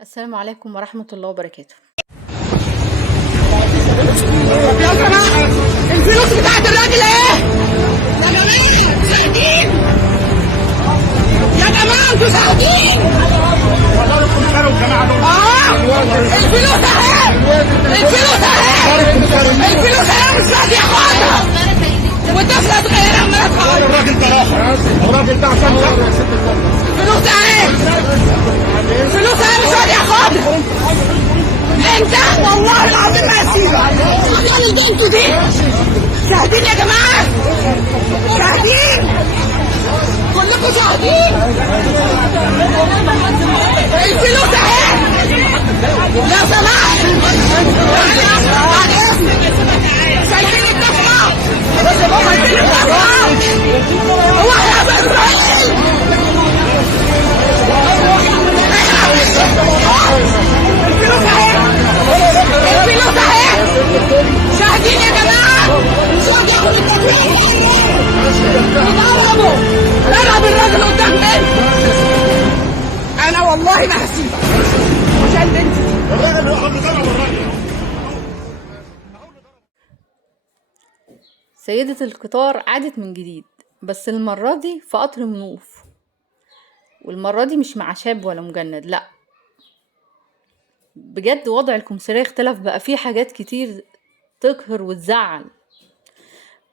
السلام عليكم ورحمة الله وبركاته. يا جماعة الفلوس بتاعت الراجل ايه؟ يا جماعة شاهدين؟ يا جماعة انتوا شاهدين؟ الفلوس اهي! الفلوس اهي! الفلوس اهي مش راضي ياخدها! والطفلة صغيرة عمالة تقول الراجل ده الراجل ده عشان الفلوس اهي! الفلوس اهي مش راضي ياخدها! انت والله العظيم ما هسيبك! عشان انتوا دي شاهدين يا جماعة؟ شاهدين؟ كلكم شاهدين؟ الفلوس اهي! لو سمحت بعد اذنك شايفين الطفلة؟ شايفين الطفلة؟ هو احنا في اسرائيل؟ الفلوس اهي! الفلوس اهي! شاهدين يا جماعة؟ مش راضي ياخد الطفلة وضربه! ضرب الراجل قدام بنته! انا والله ما هسيبك عشان بنتي. الراجل اللي ضرب الراجل. سيدة القطار عادت من جديد، بس المرة دي في قطر منوف، والمرة دي مش مع شاب ولا مجند، لأ بجد وضع الكمثرية اختلف، بقى فيه حاجات كتير تقهر وتزعل.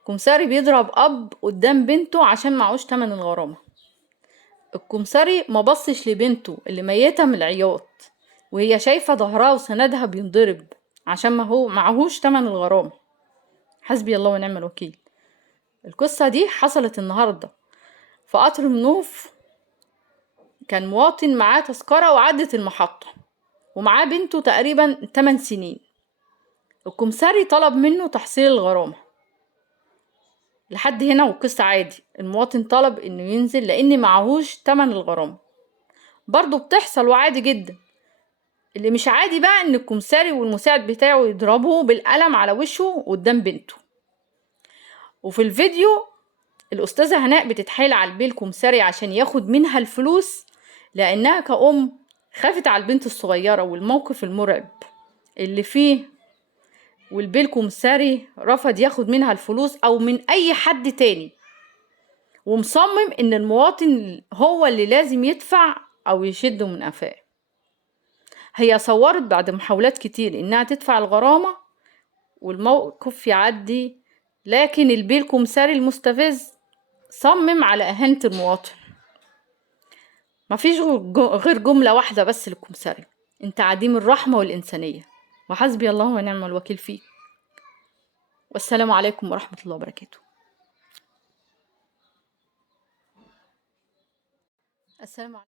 كمثري بيضرب أب قدام بنته عشان معهوش تمن الغرامة. الكمثري ما بصش لبنته اللي ميتة من العياط وهي شايفة ظهرها وسندها بينضرب عشان ما هو معهوش تمن الغرامة. حسبي الله ونعم الوكيل. القصة دي حصلت النهاردة في قطر منوف. كان مواطن معاه تذكرة وعدت المحطة ومعاه بنته تقريبا 8 سنين. الكمثري طلب منه تحصيل الغرامة. لحد هنا والقصة عادي، المواطن طلب انه ينزل لان معهوش تمن الغرامة. برضو بتحصل وعادي جدا. اللي مش عادي بقى ان الكمثري والمساعد بتاعه يضربوه بالقلم على وشه قدام بنته. وفي الفيديو الأستاذة هناء بتتحايل على البيه الكمثري عشان ياخد منها الفلوس، لأنها كأم خافت على البنت الصغيرة والموقف المرعب اللي فيه، والبيه الكمثري رفض ياخد منها الفلوس أو من أي حد تاني، ومصمم إن المواطن هو اللي لازم يدفع أو يشده من قفاه. هي صورت بعد محاولات كتير إنها تدفع الغرامة والموقف يعدي، لكن البيه الكمثري المستفز صمم على إهانة المواطن. مفيش غير جملة واحدة بس للكمثري: انت عديم الرحمة والإنسانية، وحسبي الله ونعم الوكيل فيك. والسلام عليكم ورحمة الله وبركاته. السلام عليكم.